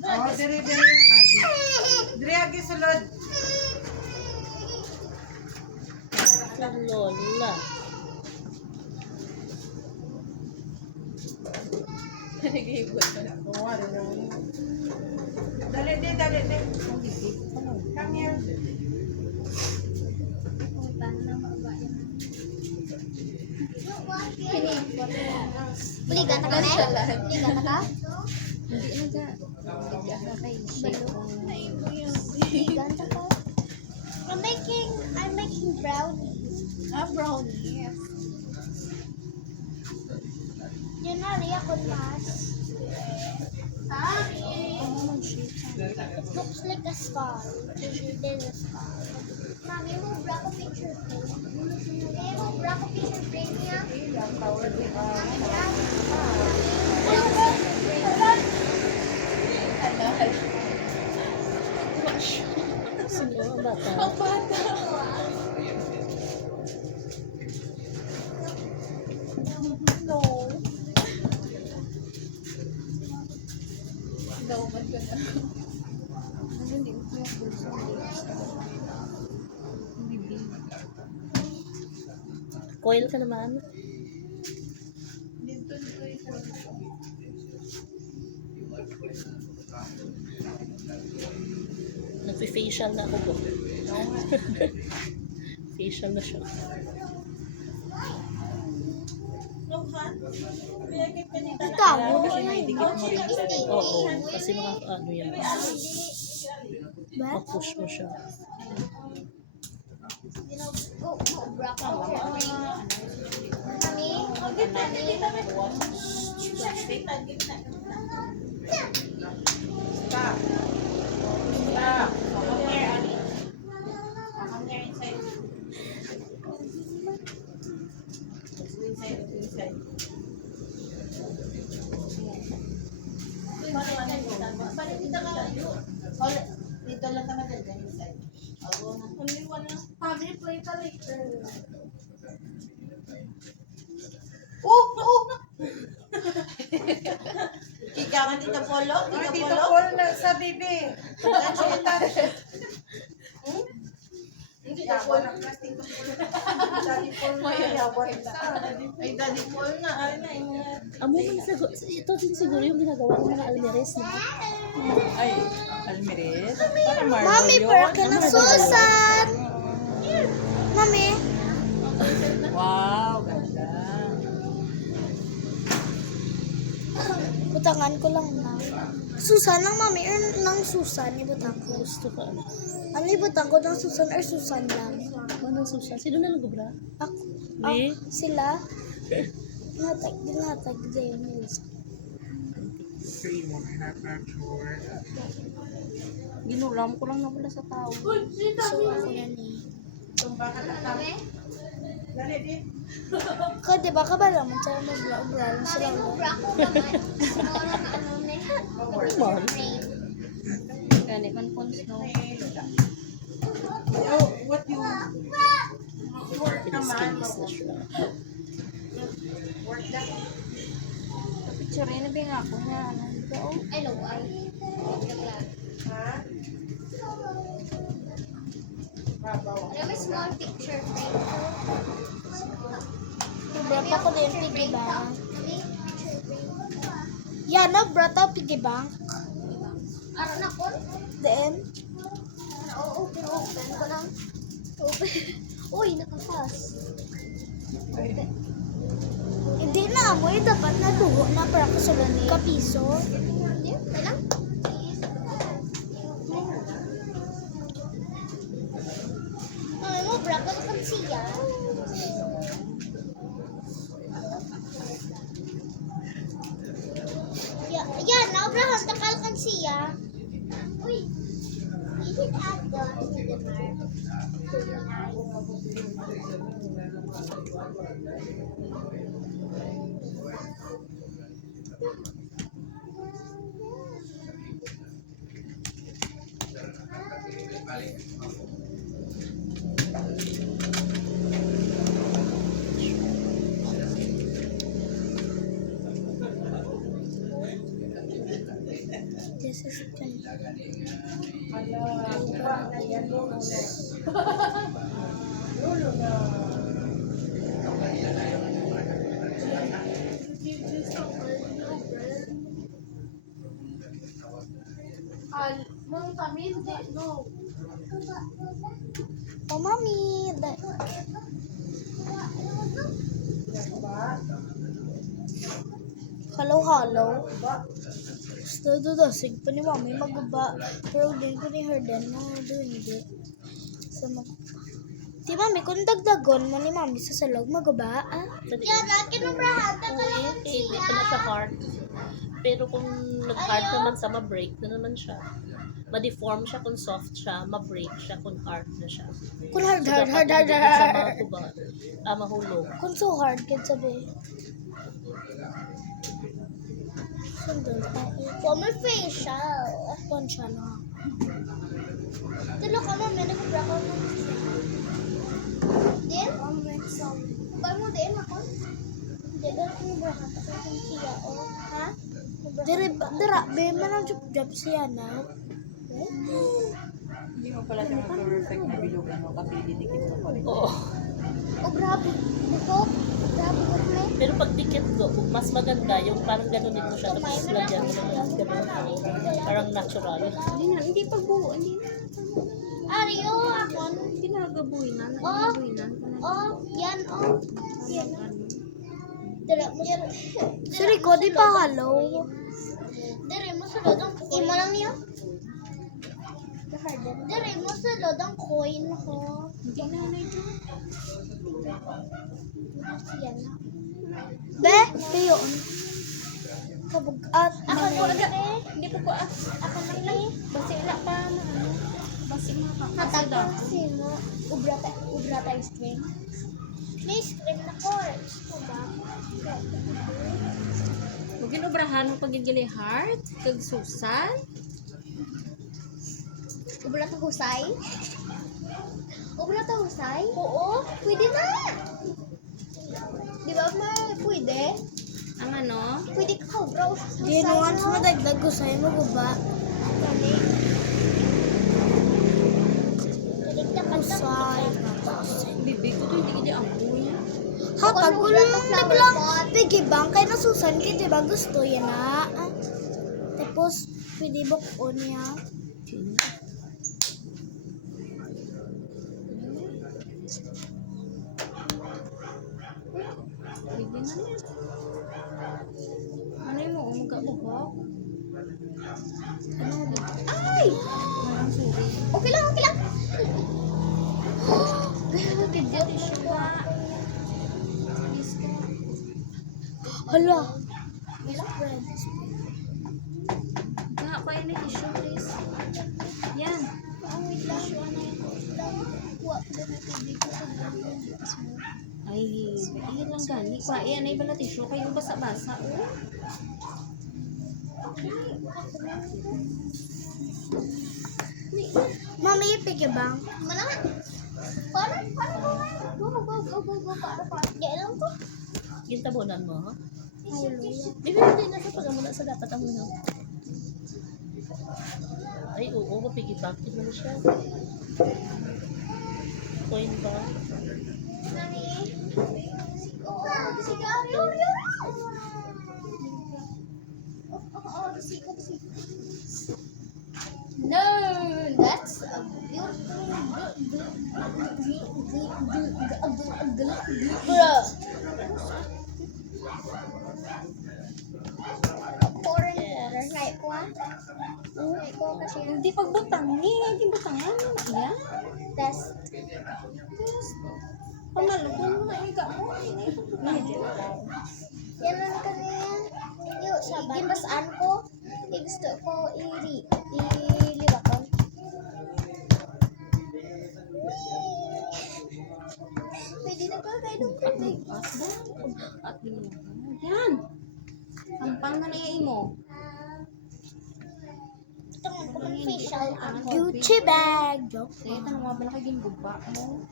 Oh, dire. Dire agi sulod. Sa lola. Nag-iibot na. Dali. Come here. Puligan ka na? Puligan ka? Puligan ka? I'm making making brownies. Brownies. Yun na, Ria, con mas. It looks like a skull. There's a skull. Mommy, move back a picture frame. Hey, move back a picture frame niya. Sino ang bata? Coil ka naman. Nagpi-facial na ako po. Facial na siya. Ikaw, Oo, kasi mga ano yan. ba? Mag-push mo siya. Stop. Stop. Come here, Ali. Come here inside. Let's go inside. Let's go inside. Dito lang ka maganda inside. Mommy, play pa later. Kikaman Tito Polo? Tito Polo? Paul na sa bibi. Hindi yawan ang plastic. Daddy Paul na yawan sa. Ay, Daddy Paul na. Ay, na yung mga... Amo man siguro, ito din siguro yung ginagawa ng mga almeres na. Ay, Almeres. Para marble Mami, yun. para ka na Susan. Mami. Wow, ganda. Butangan ko lang na. Susan lang, mami. Or nang Susan, ibutang ko. Gusto ka. Ano ibutang ko ng Susan or Susan lang? Ano Susan? Sino na nagubra? Ako. Di? Sila. Dinatag din. Say mo na natatsuwer. Ginulam ko lang na wala sa tao. So, ako yan eh. Ka, di ba ka ba naman sa mag-bra sila? Normal. Gani man po snow. What you... Work naman. Kinis na siya. Work that. Picture na ba nga ako nga. Hello, ay. Ha? Alam mo, small picture frame. Brought ako din piggy bank. Yan, no? Brought ako piggy bank. Aran ako? Then? Open ko lang. Open. Uy, nakapas. Hindi na mo, dapat natuho na para ko sa kapiso. Hindi, lang. Ay mo, brako na kan siya. Yan, naobrahan takal kan siya. Uy, you should add dots to the mark. This is Mom, kami hindi, no. Oh, mommy. Halo. Gusto dasig pa ni mami magaba. Pero din ko ni her din na doon hindi. Sa mag... Di mami, kung dagdagon mo ni mami sa salog, magaba ah. Yan, kinubrahan ka Hindi pa na siya hard. Pero kung nag-hard naman sa ma-break na naman siya. Ma-deform siya kung soft siya, ma-break siya kung hard na siya. Kung hard, So, hard, dapat hard, hard, hindi sa hard. mga kuba, mahulog. Kung so hard, kaya sabi. Sandal pa. Kung may facial. Kung siya na. Tilo ka mami, nag-bra ko mo. Din? Ba mo din ako? Hindi, dala ko yung bra ka. Kasi kung siya, o. Ha? Dira, be, manang jup-jup siya na. Hindi mo pala siya perfect na bilugan mo kasi didikit mo pa rin. Oo. O, grabe. Dito, grabe ko na. Pero pag dikit ko, mas maganda yung parang ganunin mo siya. Tapos lagyan mo ng ganun. Parang natural. Hindi na, hindi pagbuo, hindi na. Ariyo, ako. Ginagabuhin na, Oh. nagabuhin na. Oh, yan, oh. Yan. Dira mo Sorry ko, di pa halo. Dira mo sa lodang coin. Imo lang niya? Dira mo sa lodang coin ko. Hindi na na ito. Yan na. Be, yun. Kabugat. Ako na aga. Hindi po ko Ako na lang. Basi wala pa na ano. Basi mga Hatag ko sino. Ubrata ice cream. May ice cream na course. Diba? Huwag ginubrahan mo pagigili heart, kag susan. Ubrata husay? Ubrata husay? Oo. Pwede na. Di ba pwede? Ang ano? Pwede ka ka-ubra husay. Di naman sa madagdag husay mo ba? Kani. Husay. Bibi ko to hindi gidi amoy. Hatag ko lang naglang piggy bank kay nasusan ki, di ba gusto yan na. Tapos, pwede bukon niya. Bibi na niya. Ano yung mo? Umuga buhok? Ay! Parang suri. Okay lang, okay lang. Kidot mo ba? Hala. Nga pa yan yung tissue, please. Yan. Ay, iyan lang gani. Kwa, iyan ay bala tissue. Kayo basa-basa, oh. Mami, piggy bank. Mana? Paano ko? Go. Para. Di alam ko. Yung tabunan mo, ha? Di ba hindi nasa pagamula sa dapat ang muna? Ay, oo, mapigibakit mo na siya. Coin ba? Mami. Sigaw. No, that's a beautiful. Foreign water, right ko ah. Right ko kasi Hindi pagbutang. Hindi butangan. Yan. that's Pamalukon mo na iga mo. yan lang kanina. Yung gibasaan ko, gusto ko iliwakan. Pwede na ka kayo ng tubig. At yan. Hampang na na yung imo. Ito nga ko ng facial Gucci bag. Joke. Sige, tanong mo ba na kaging guba mo?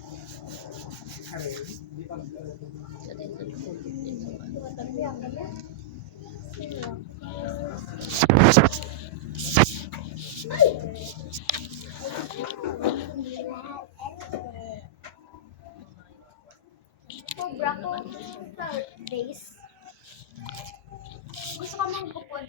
Cobra ko base. Gusto ka mong bukod.